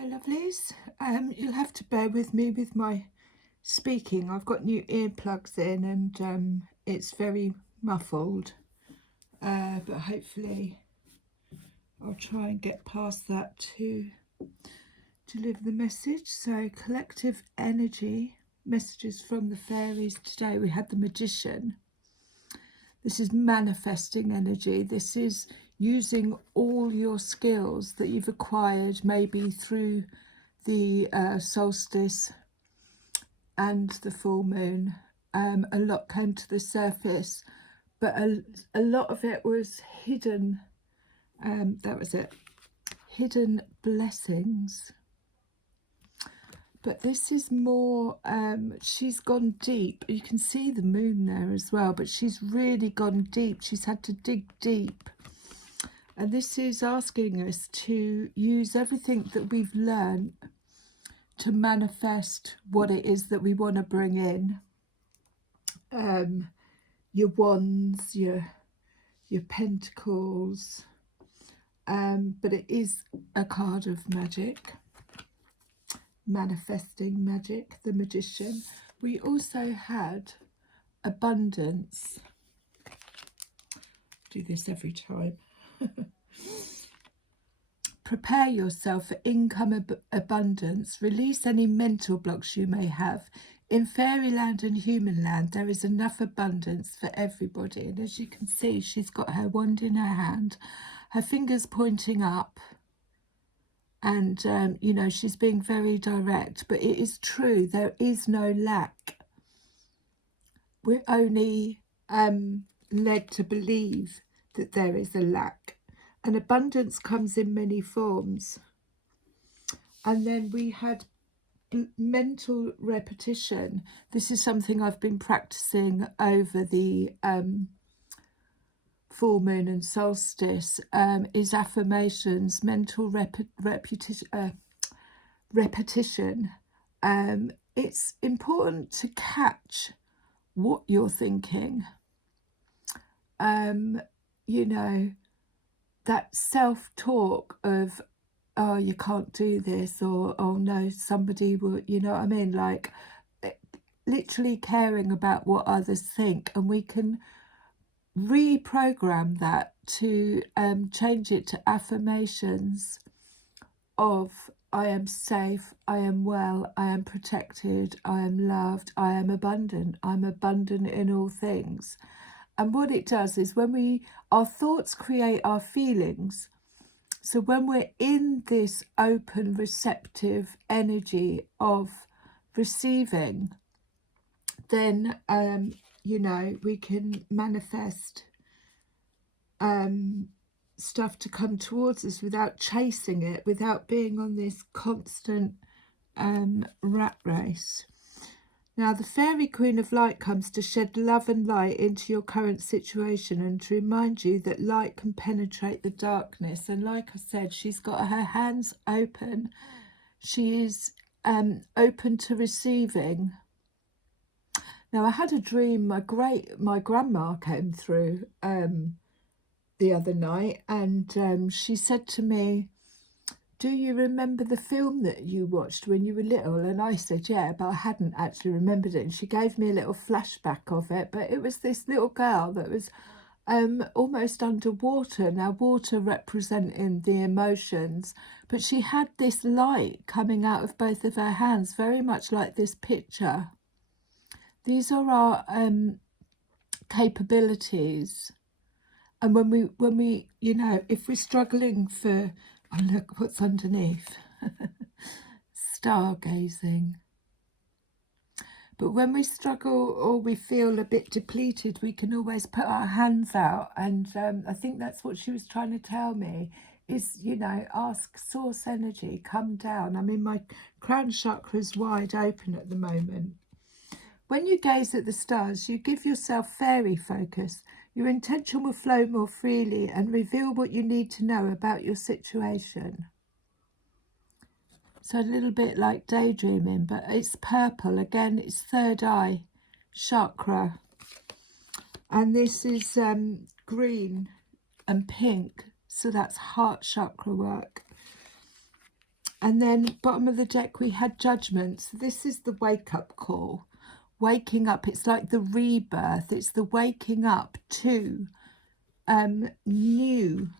Hello lovelies, you'll have to bear with me with my speaking. I've got new earplugs in and it's very muffled, but hopefully I'll try and get past that to deliver the message. So collective energy, messages from the fairies. Today we had the Magician. This is manifesting energy. This is using all your skills that you've acquired maybe through the solstice and the full moon. A lot came to the surface, but a lot of it was hidden. That was it. Hidden blessings. But this is more, she's gone deep. You can see the moon there as well, but she's really gone deep. She's had to dig deep. And this is asking us to use everything that we've learned to manifest what it is that we want to bring in. Your wands, your pentacles. But it is a card of magic. Manifesting magic, the Magician. We also had abundance. Do this every time. Prepare yourself for income abundance. Release any mental blocks you may have. In fairyland and human land, there is enough abundance for everybody. And as you can see, she's got her wand in her hand, her fingers pointing up. And, you know, she's being very direct, but it is true. There is no lack. We're only led to believe that there is a lack. And abundance comes in many forms. And then we had mental repetition. This is something I've been practicing over the full moon and solstice, is affirmations, mental repetition. It's important to catch what you're thinking. You know, that self-talk of, oh, you can't do this, or oh no, somebody will, you know what I mean, like literally caring about what others think. And we can reprogram that to change it to affirmations of, I am safe, I am well, I am protected, I am loved, I am abundant, I'm abundant in all things. And what it does is when our thoughts create our feelings. So when we're in this open, receptive energy of receiving, then, you know, we can manifest stuff to come towards us without chasing it, without being on this constant rat race. Now, the Fairy Queen of Light comes to shed love and light into your current situation and to remind you that light can penetrate the darkness. And like I said, she's got her hands open. She is open to receiving. Now, I had a dream. My grandma came through the other night, and she said to me, do you remember the film that you watched when you were little? And I said, yeah, but I hadn't actually remembered it. And she gave me a little flashback of it. But it was this little girl that was almost underwater. Now, water representing the emotions. But she had this light coming out of both of her hands, very much like this picture. These are our capabilities. And when we, you know, if we're struggling for, oh, look what's underneath. Stargazing. But when we struggle or we feel a bit depleted, we can always put our hands out. And I think that's what she was trying to tell me is, you know, ask source energy, come down. I mean, my crown chakra is wide open at the moment. When you gaze at the stars, you give yourself fairy focus. Your intention will flow more freely and reveal what you need to know about your situation. So a little bit like daydreaming, but it's purple. Again, it's third eye chakra. And this is green and pink. So that's heart chakra work. And then bottom of the deck we had Judgment. So this is the wake-up call. Waking up, it's like the rebirth. It's the waking up to new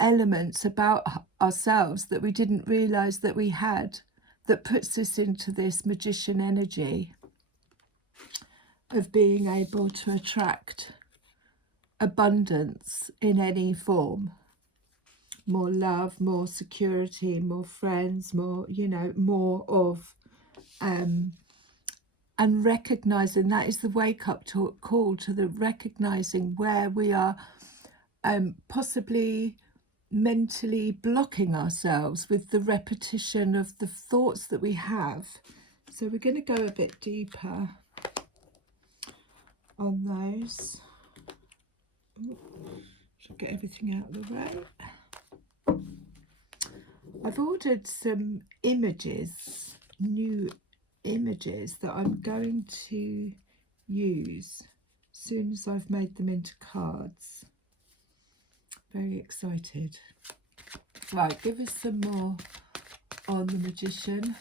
elements about ourselves that we didn't realise that we had, that puts us into this magician energy of being able to attract abundance in any form. More love, more security, more friends, more, you know, more of, and recognising that is the wake-up call to the recognising where we are possibly mentally blocking ourselves with the repetition of the thoughts that we have. So we're going to go a bit deeper on those. Should get everything out of the way. I've ordered some images, new images that I'm going to use as soon as I've made them into cards. Very excited. Right, give us some more on the Magician.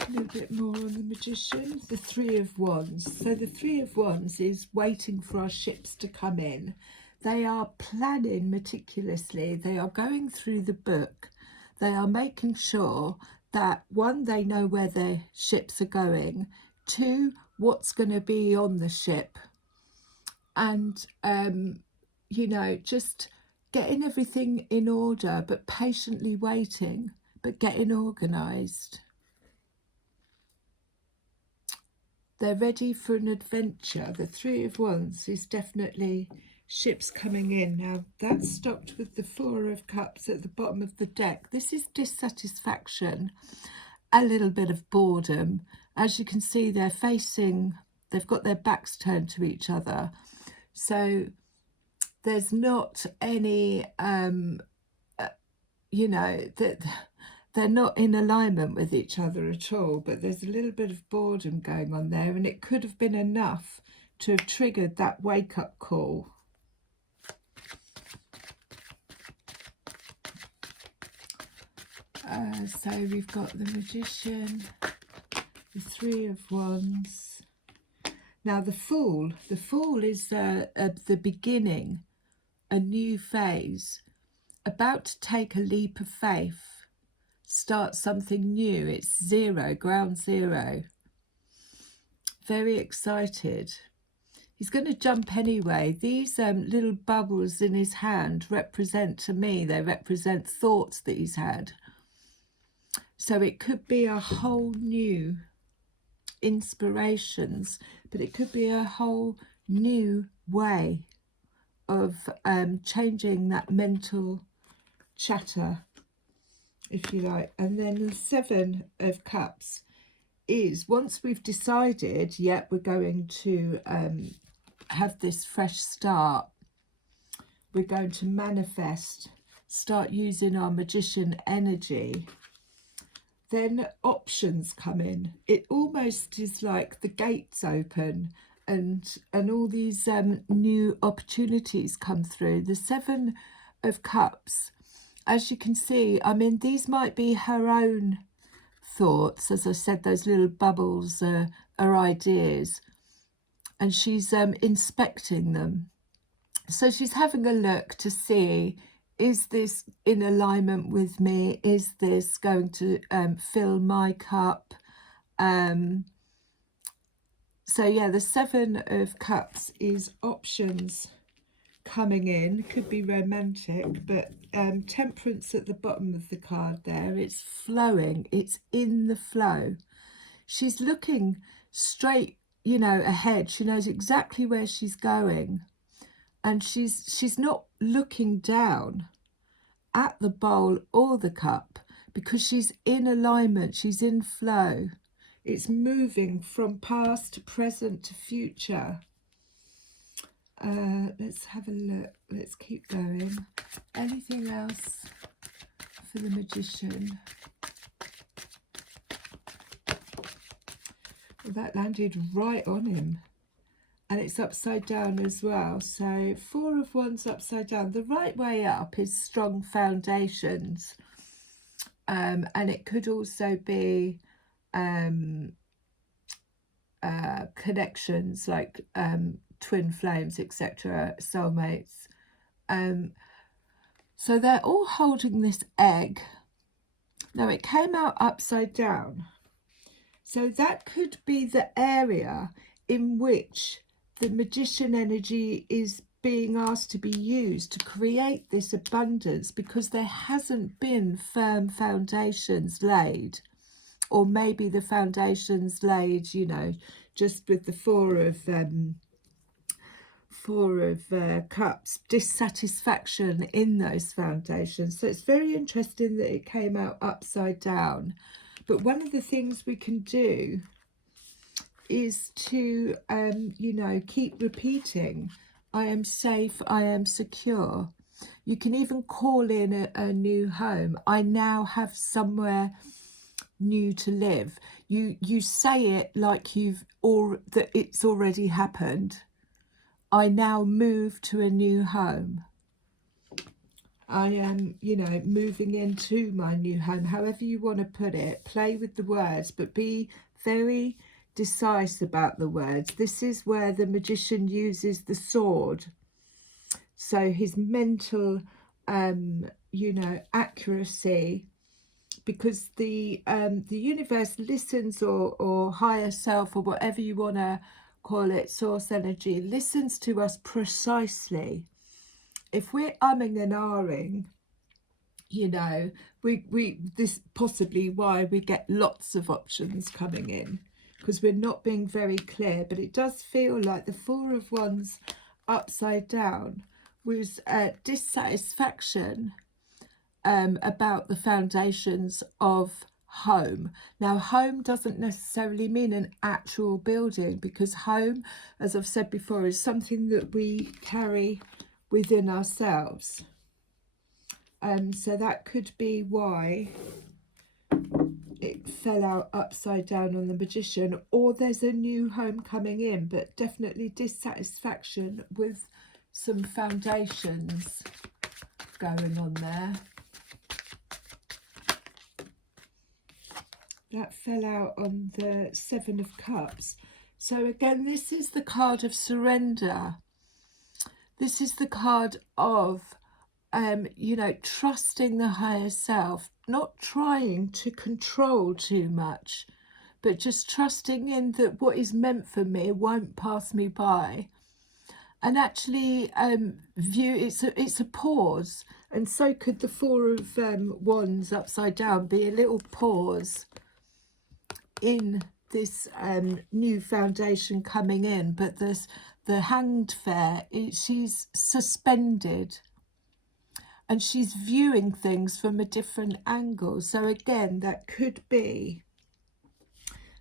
A little bit more on the Magician. The Three of Wands. So the Three of Wands is waiting for our ships to come in. They are planning meticulously. They are going through the book. They are making sure that, one, they know where their ships are going. Two, what's going to be on the ship. And, you know, just getting everything in order, but patiently waiting, but getting organised. They're ready for an adventure. The Three of Wands is definitely ships coming in. Now, that's stopped with the Four of Cups at the bottom of the deck. This is dissatisfaction, a little bit of boredom. As you can see, they're facing, they've got their backs turned to each other. So there's not any, you know, that they're not in alignment with each other at all, but there's a little bit of boredom going on there, and it could have been enough to have triggered that wake-up call. So we've got the Magician, the Three of Wands. Now the Fool is the beginning, a new phase, about to take a leap of faith, start something new. It's zero, ground zero. Very excited. He's going to jump anyway. These little bubbles in his hand represent, to me, they represent thoughts that he's had. So it could be a whole new inspirations, but it could be a whole new way of changing that mental chatter, if you like. And then the Seven of Cups is, once we've decided, yeah, we're going to have this fresh start, we're going to manifest, start using our magician energy, then options come in. It almost is like the gates open and all these new opportunities come through. The Seven of Cups, as you can see, I mean, these might be her own thoughts. As I said, those little bubbles are ideas, and she's inspecting them. So she's having a look to see, is this in alignment with me? Is this going to fill my cup? So yeah, the Seven of Cups is options coming in. Could be romantic, but Temperance at the bottom of the card there. It's flowing. It's in the flow. She's looking straight, you know, ahead. She knows exactly where she's going. And she's not looking down at the bowl or the cup, because she's in alignment, she's in flow. It's moving from past to present to future. Let's have a look. Let's keep going. Anything else for the Magician? Well, that landed right on him. and it's upside down as well. So 4 of Wands upside down. The right way up is strong foundations, and it could also be connections like twin flames, etc., soulmates. So they're all holding this egg. Now it came out upside down, so that could be the area in which the magician energy is being asked to be used to create this abundance, because there hasn't been firm foundations laid, or maybe the foundations laid, you know, just with the Four of Cups, dissatisfaction in those foundations. So it's very interesting that it came out upside down. But one of the things we can do is to, you know, keep repeating, I am safe, I am secure. You can even call in a new home. I now have somewhere new to live. You say it like that it's already happened. I now move to a new home. I am, you know, moving into my new home. However you want to put it, play with the words, but be very decisive about the words. This is where the magician uses the sword. So his mental, you know, accuracy, because the universe listens, or higher self, or whatever you want to call it, source energy, listens to us precisely. If we're umming and ahhing, you know, this possibly why we get lots of options coming in, because we're not being very clear. But it does feel like the Four of Wands upside down was dissatisfaction about the foundations of home. Now, home doesn't necessarily mean an actual building, because home, as I've said before, is something that we carry within ourselves. So that could be why it fell out upside down on the magician, or there's a new home coming in, but definitely dissatisfaction with some foundations going on there. That fell out on the Seven of Cups. So again, this is the card of surrender. This is the card of, you know, trusting the higher self, not trying to control too much, but just trusting in that what is meant for me won't pass me by. And actually it's a pause. And so could the Four of Wands upside down be a little pause in this new foundation coming in. But the Hanged Fair, she's suspended, and she's viewing things from a different angle. So again, that could be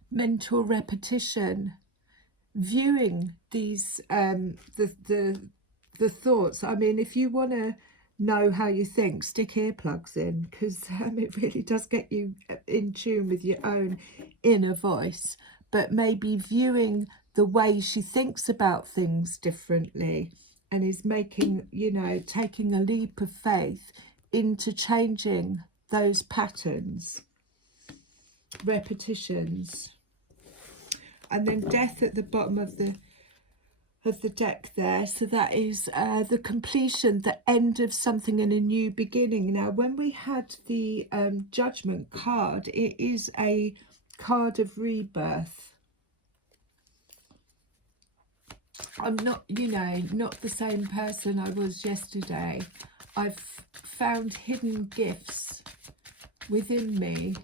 mental repetition, viewing these the thoughts. I mean, if you want to know how you think, stick earplugs in, because it really does get you in tune with your own inner voice. But maybe viewing the way she thinks about things differently, and is making, you know, taking a leap of faith into changing those patterns, repetitions. And then Death at the bottom of the deck there. So that is the completion, the end of something, and a new beginning. Now, when we had the Judgment card, it is a card of rebirth. I'm not, you know, not the same person I was yesterday. I've found hidden gifts within me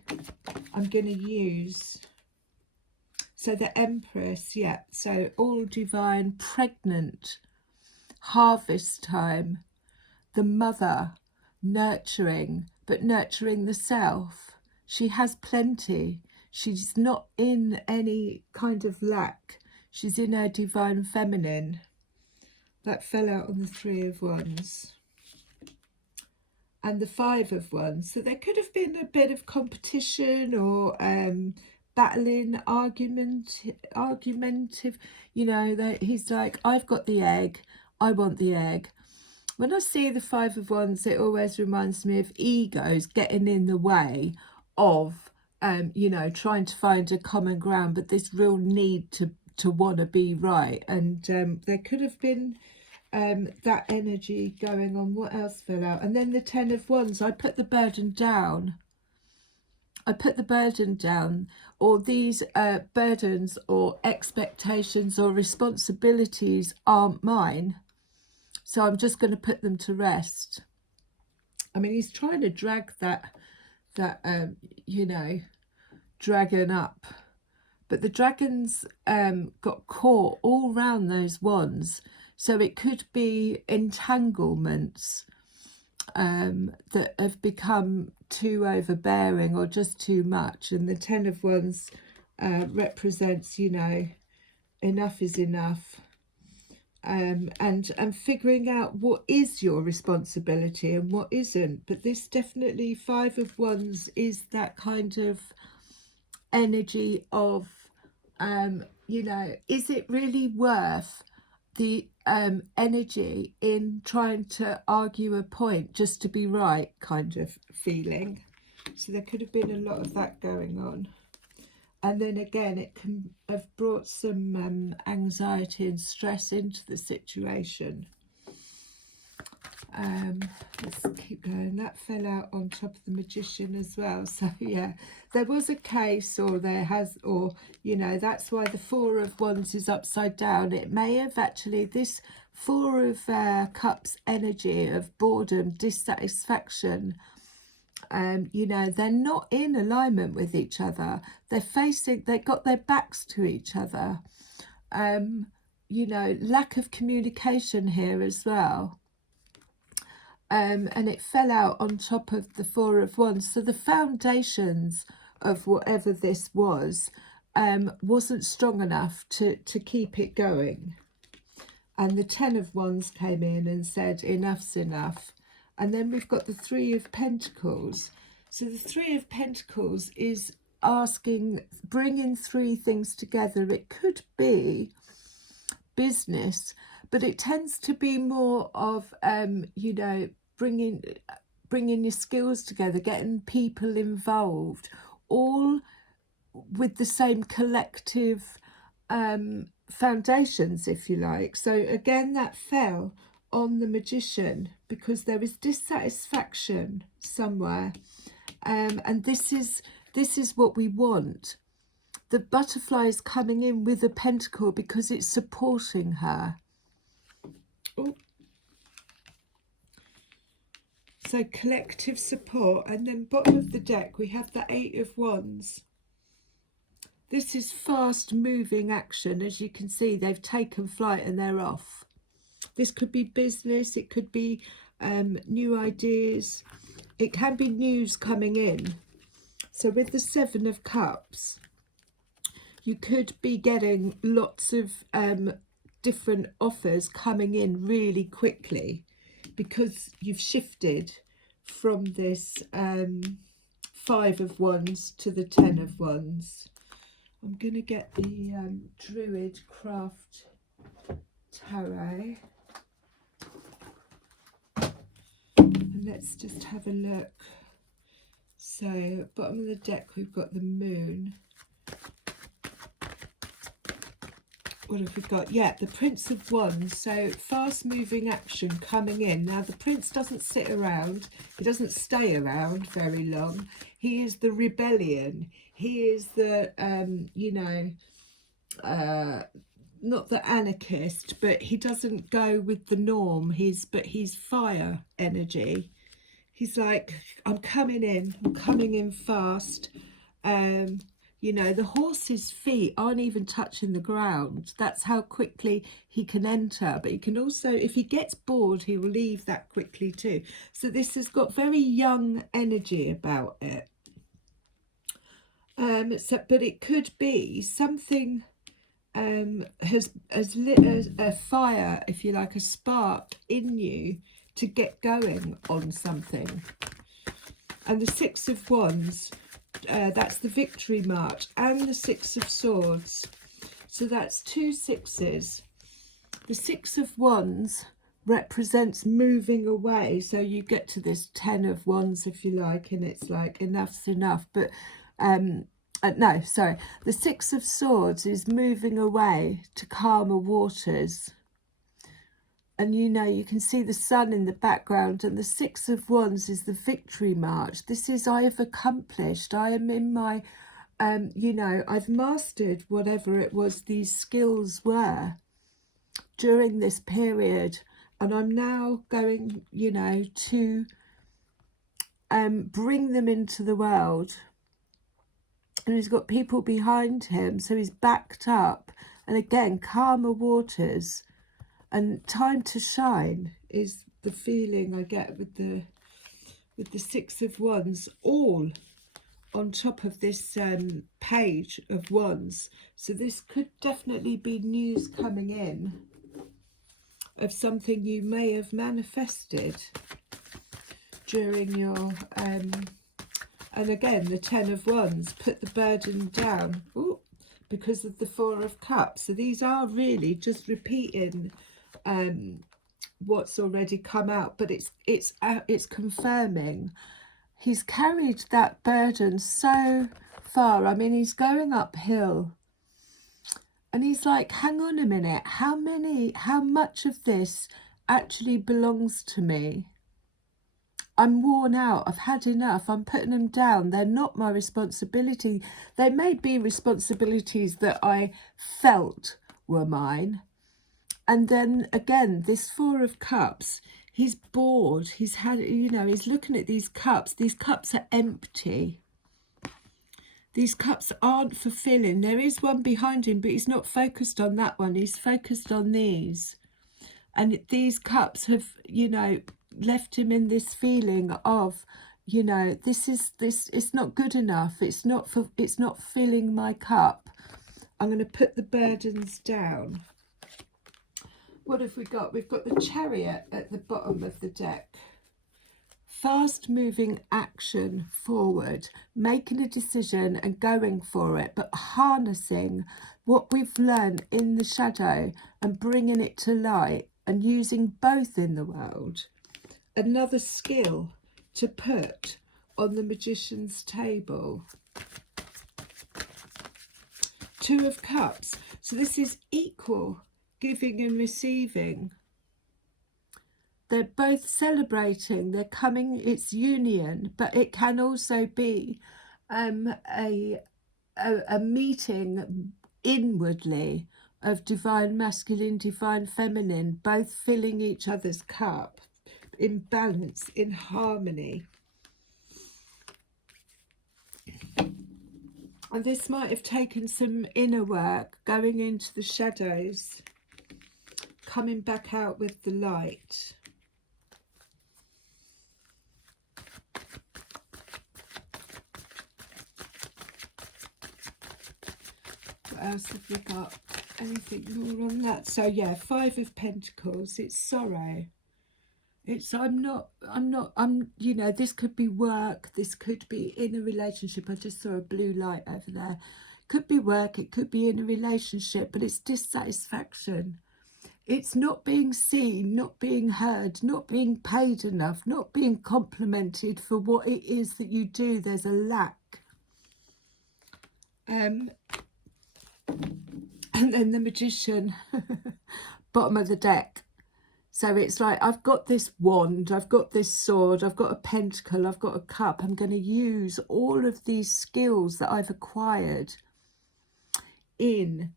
I'm going to use. So the Empress, yeah, so all divine, pregnant, harvest time, the mother, nurturing, but nurturing the self. She has plenty. She's not in any kind of lack. She's in her divine feminine. That fell out on the Three of Wands. And the Five of Wands. So there could have been a bit of competition, or battling, argumentative, you know, that he's like, I've got the egg, I want the egg. When I see the Five of Wands, it always reminds me of egos getting in the way of, you know, trying to find a common ground, but this real need to want to be right. And there could have been that energy going on. What else fell out? And then the Ten of Wands, I put the burden down. Or these burdens or expectations or responsibilities aren't mine. So I'm just going to put them to rest. I mean, he's trying to drag that you know, dragon up. But the dragons got caught all round those wands. So it could be entanglements that have become too overbearing or just too much. And the Ten of Wands represents, you know, enough is enough. And figuring out what is your responsibility and what isn't. But this definitely, Five of Wands, is that kind of energy of, you know, is it really worth the energy in trying to argue a point just to be right kind of feeling. So there could have been a lot of that going on. And then again, it can have brought some anxiety and stress into the situation. Let's keep going. That fell out on top of the Magician as well. So yeah, there was a case, or there has, or, you know, that's why the Four of Wands is upside down. It may have actually, this Four of Cups energy of boredom, dissatisfaction, you know, they're not in alignment with each other. They're facing, they've got their backs to each other. You know, lack of communication here as well. And it fell out on top of the Four of Wands. So the foundations of whatever this was wasn't strong enough to keep it going. And the Ten of Wands came in and said, enough's enough. And then we've got the Three of Pentacles. So the Three of Pentacles is asking, bringing three things together. It could be business, but it tends to be more of, you know, bringing your skills together, getting people involved, all with the same collective foundations, if you like. So again, that fell on the Magician because there is dissatisfaction somewhere, and this is what we want. The butterfly is coming in with a pentacle because it's supporting her. Ooh. So collective support. And then bottom of the deck, we have the Eight of Wands. This is fast moving action. As you can see, they've taken flight and they're off. This could be business. It could be new ideas. It can be news coming in. So with the Seven of Cups, you could be getting lots of different offers coming in really quickly because you've shifted from this Five of Wands to the Ten of Wands. I'm going to get the Druid Craft Tarot. And let's just have a look. So, bottom of the deck, we've got the Moon. What have we got? Yeah, the Prince of Wands. So fast moving action coming in. Now the Prince doesn't sit around. He doesn't stay around very long. He is the rebellion. He is the, you know, not the anarchist, but he doesn't go with the norm. But he's fire energy. He's like, I'm coming in fast. You know, the horse's feet aren't even touching the ground. That's how quickly he can enter. But he can also, if he gets bored, he will leave that quickly too. So this has got very young energy about it. But it could be something has lit a fire, if you like, a spark in you to get going on something. And the Six of Wands, that's the victory march, and the Six of Swords. So that's 2 sixes. The Six of Wands represents moving away. So you get to this 10 of Wands, if you like, and it's like enough's enough. But no, sorry. The Six of Swords is moving away to calmer waters. And you know, you can see the sun in the background, and the Six of Wands is the victory march. This is, I have accomplished. I am in my, you know, I've mastered whatever it was these skills were during this period. And I'm now going, you know, to bring them into the world. And he's got people behind him, so he's backed up. And again, calmer waters. And time to shine is the feeling I get with the Six of Wands, all on top of this page of Wands. So this could definitely be news coming in of something you may have manifested during your and again the 10 of Wands, put the burden down. Ooh, because of the Four of Cups. So these are really just repeating what's already come out, but it's confirming. He's carried that burden so far. I mean, he's going uphill, and he's like, hang on a minute, how much of this actually belongs to me? I'm worn out, I've had enough, I'm putting them down, they're not my responsibility. They may be responsibilities that I felt were mine. And then again, this Four of Cups, he's bored. He's had, you know, he's looking at these cups. These cups are empty. These cups aren't fulfilling. There is one behind him, but he's not focused on that one. He's focused on these. And these cups have, you know, left him in this feeling of, you know, it's not good enough. It's not filling my cup. I'm going to put the burdens down. What have we got? We've got the Chariot at the bottom of the deck. Fast moving action forward, making a decision and going for it, but harnessing what we've learned in the shadow and bringing it to light and using both in the world. Another skill to put on the Magician's table. Two of Cups. So this is equal giving and receiving. They're both celebrating, they're coming, it's union, but it can also be a meeting inwardly of divine masculine, divine feminine, both filling each other's cup in balance, in harmony. And this might have taken some inner work, going into the shadows, coming back out with the light. What else have we got? Anything more on that? So yeah, Five of Pentacles. It's sorrow. It's I'm you know, this could be work, this could be in a relationship. I just saw a blue light over there. Could be work, it could be in a relationship, but it's dissatisfaction. It's not being seen, not being heard, not being paid enough, not being complimented for what it is that you do. There's a lack. And then the Magician, bottom of the deck. So it's like, I've got this wand, I've got this sword, I've got a pentacle, I've got a cup. I'm going to use all of these skills that I've acquired in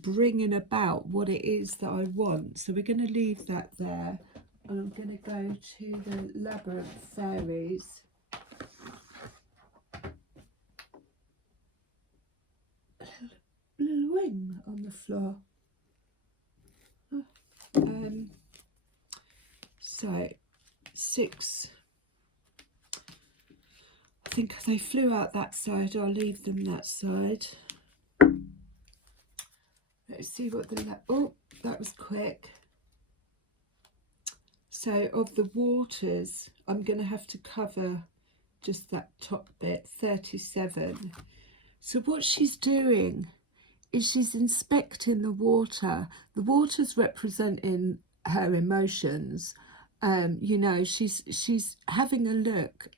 bringing about what it is that I want. So we're going to leave that there. And I'm going to go to the Labyrinth Fairies. Little wing on the floor. So 6. I think they flew out that side. I'll leave them that side. Let's see what the oh, that was quick. So of the waters, I'm going to have to cover just that top bit, 37. So what she's doing is she's inspecting the water. The water's representing her emotions. You know, she's having a look.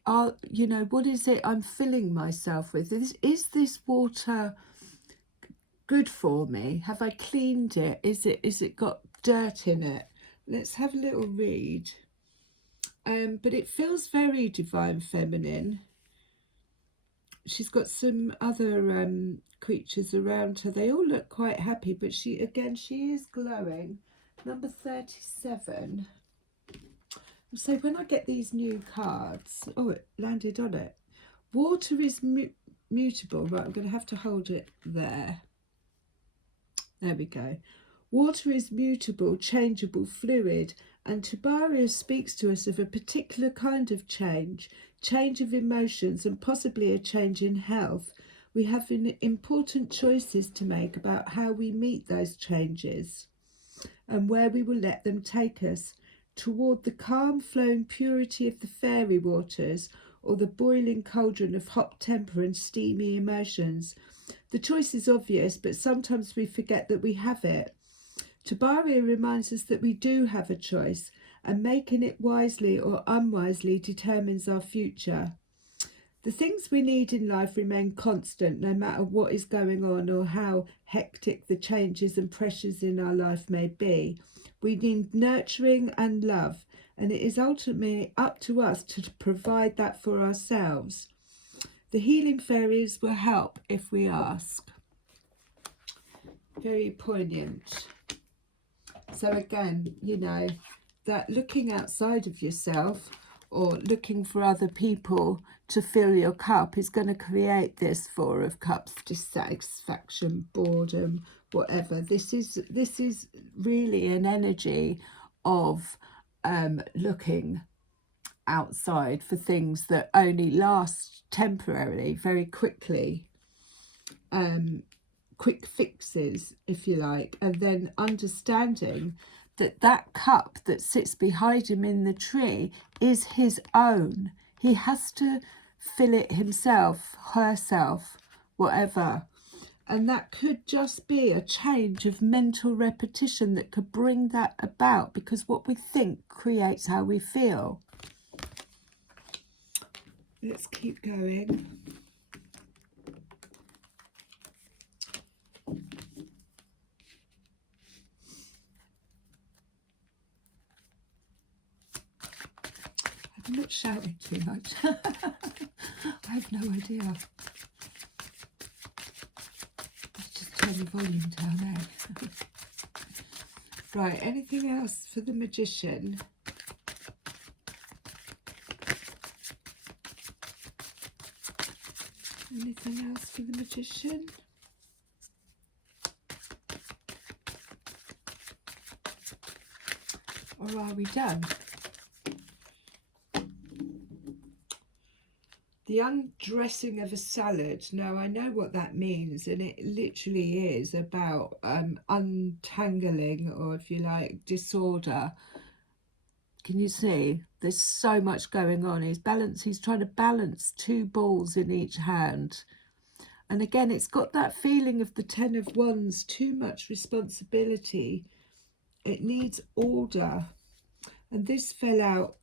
You know, what is it I'm filling myself with? Is this water good for me? Have I cleaned it? Is it got dirt in it? Let's have a little read. But it feels very divine feminine. She's got some other creatures around her. They all look quite happy, but she is glowing. Number 37. So when I get these new cards, oh, it landed on it. Water is mutable. Right, I'm going to have to hold it there. There we go. Water is mutable, changeable, fluid, and Tabaria speaks to us of a particular kind of change of emotions, and possibly a change in health. We have important choices to make about how we meet those changes and where we will let them take us, toward the calm flowing purity of the fairy waters or the boiling cauldron of hot temper and steamy emotions. The choice is obvious, but sometimes we forget that we have it. Tabaria reminds us that we do have a choice, and making it wisely or unwisely determines our future. The things we need in life remain constant no matter what is going on or how hectic the changes and pressures in our life may be. We need nurturing and love, and it is ultimately up to us to provide that for ourselves. The healing fairies will help if we ask. Very poignant. So again, you know, that looking outside of yourself or looking for other people to fill your cup is going to create this Four of Cups, dissatisfaction, boredom, whatever. This is really an energy of looking outside for things that only last temporarily, very quickly. Quick fixes, if you like, and then understanding that that cup that sits behind him in the tree is his own. He has to fill it himself, herself, whatever. And that could just be a change of mental repetition that could bring that about, because what we think creates how we feel. Let's keep going. I'm not shouting too much. I have no idea. Let's just turn the volume down, eh? Right, anything else for the Magician? Anything else for the Magician? Or are we done? The undressing of a salad. Now, I know what that means, and it literally is about untangling, or if you like, disorder. Can you see? There's so much going on. He's trying to balance two balls in each hand. And again, it's got that feeling of the Ten of Wands, too much responsibility. It needs order. And this fell out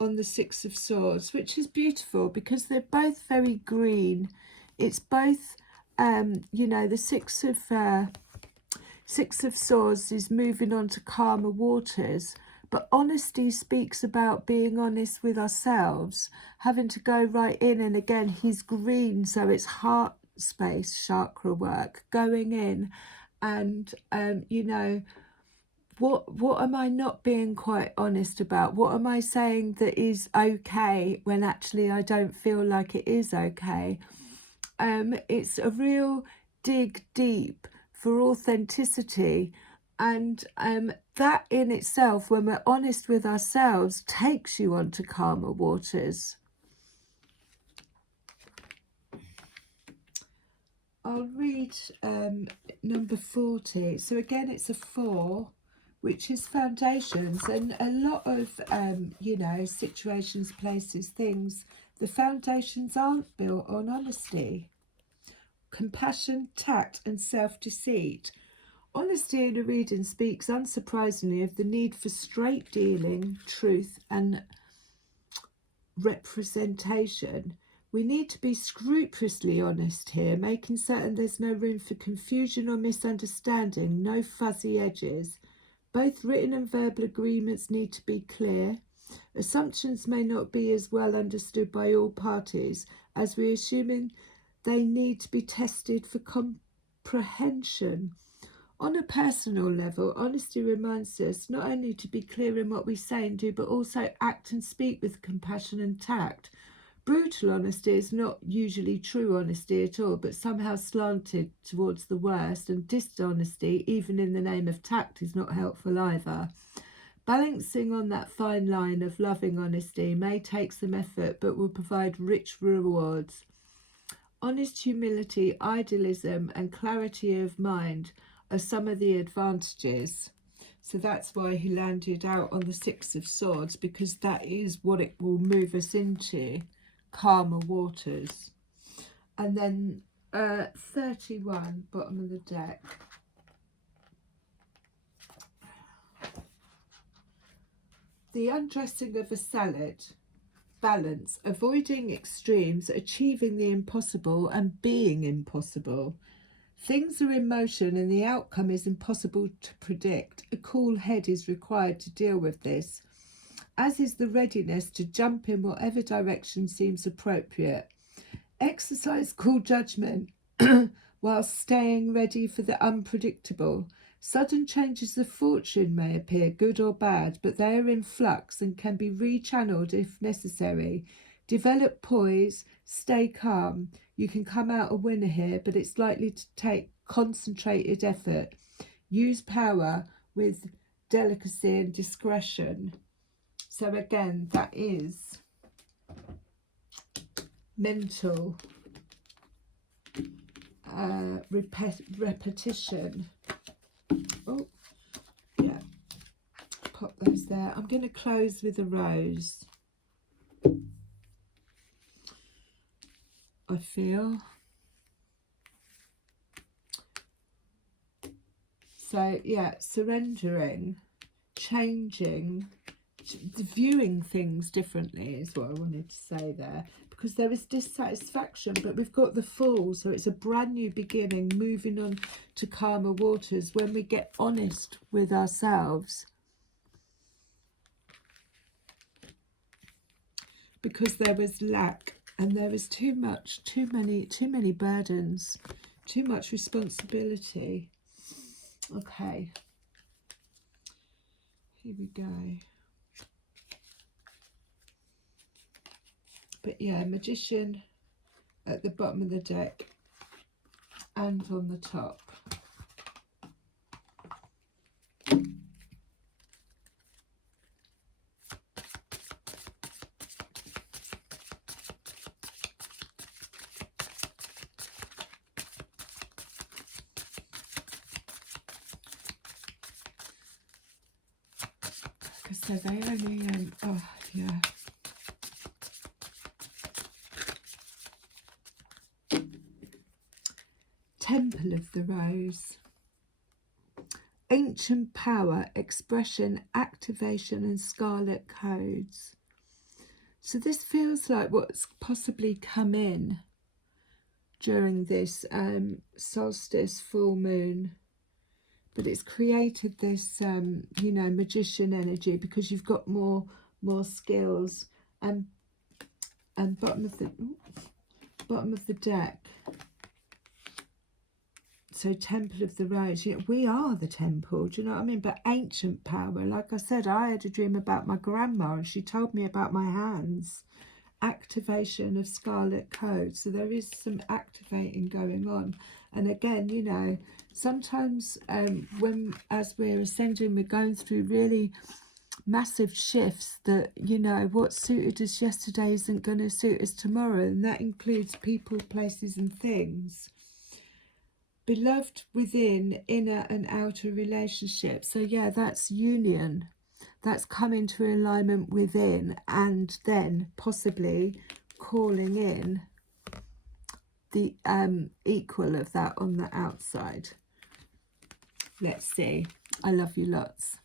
on the Six of Swords, which is beautiful because they're both very green. It's both, you know, the Six of Swords is moving on to calmer waters, but honesty speaks about being honest with ourselves, having to go right in. And again, he's green, so it's heart space, chakra work, going in and, you know, what am I not being quite honest about? What am I saying that is okay when actually I don't feel like it is okay? It's a real dig deep for authenticity, and that in itself, when we're honest with ourselves, takes you onto calmer waters. I'll read number 40. So again, it's a 4, which is foundations, and a lot of, you know, situations, places, things The foundations aren't built on honesty, compassion, tact and self-deceit. Honesty in a reading speaks unsurprisingly of the need for straight dealing, truth and representation. We need to be scrupulously honest here, making certain there's no room for confusion or misunderstanding, no fuzzy edges. Both written and verbal agreements need to be clear. Assumptions may not be as well understood by all parties, as we're assuming they need to be tested for comprehension. On a personal level, honesty reminds us not only to be clear in what we say and do, but also act and speak with compassion and tact. Brutal honesty is not usually true honesty at all, but somehow slanted towards the worst, and dishonesty, even in the name of tact, is not helpful either. Balancing on that fine line of loving honesty may take some effort, but will provide rich rewards. Honest humility, idealism, and clarity of mind are some of the advantages. So that's why he landed out on the Six of Swords, because that is what it will move us into, calmer waters. And then 31, bottom of the deck. The undressing of a salad. Balance, avoiding extremes, achieving the impossible and being impossible. Things are in motion and the outcome is impossible to predict. A cool head is required to deal with this, as is the readiness to jump in whatever direction seems appropriate. Exercise cool judgment while staying ready for the unpredictable. Sudden changes of fortune may appear good or bad, but they are in flux and can be rechanneled if necessary. Develop poise, stay calm. You can come out a winner here, but it's likely to take concentrated effort. Use power with delicacy and discretion. So again, that is mental repetition. Oh, yeah, pop those there. I'm going to close with a rose. I feel. So, yeah, surrendering, changing, viewing things differently is what I wanted to say there. Because there is dissatisfaction, but we've got the Fool, so it's a brand new beginning, moving on to calmer waters when we get honest with ourselves. Because there was lack and there was too many burdens, too much responsibility. Okay, here we go. But yeah, Magician at the bottom of the deck and on the top. So they only, oh yeah. Temple of the Rose. Ancient power, expression, activation and scarlet codes. So this feels like what's possibly come in during this solstice full moon. But it's created this, you know, magician energy because you've got more skills. And bottom of the deck. So Temple of the Rose. You know, we are the temple. Do you know what I mean? But ancient power. Like I said, I had a dream about my grandma, and she told me about my hands. Activation of scarlet code. So there is some activating going on. And again, you know, sometimes as we're ascending, we're going through really massive shifts that, you know, what suited us yesterday isn't going to suit us tomorrow. And that includes people, places and things. Beloved within, inner and outer relationships. So yeah, that's union. That's coming to alignment within, and then possibly calling in the equal of that on the outside. Let's see. I love you lots.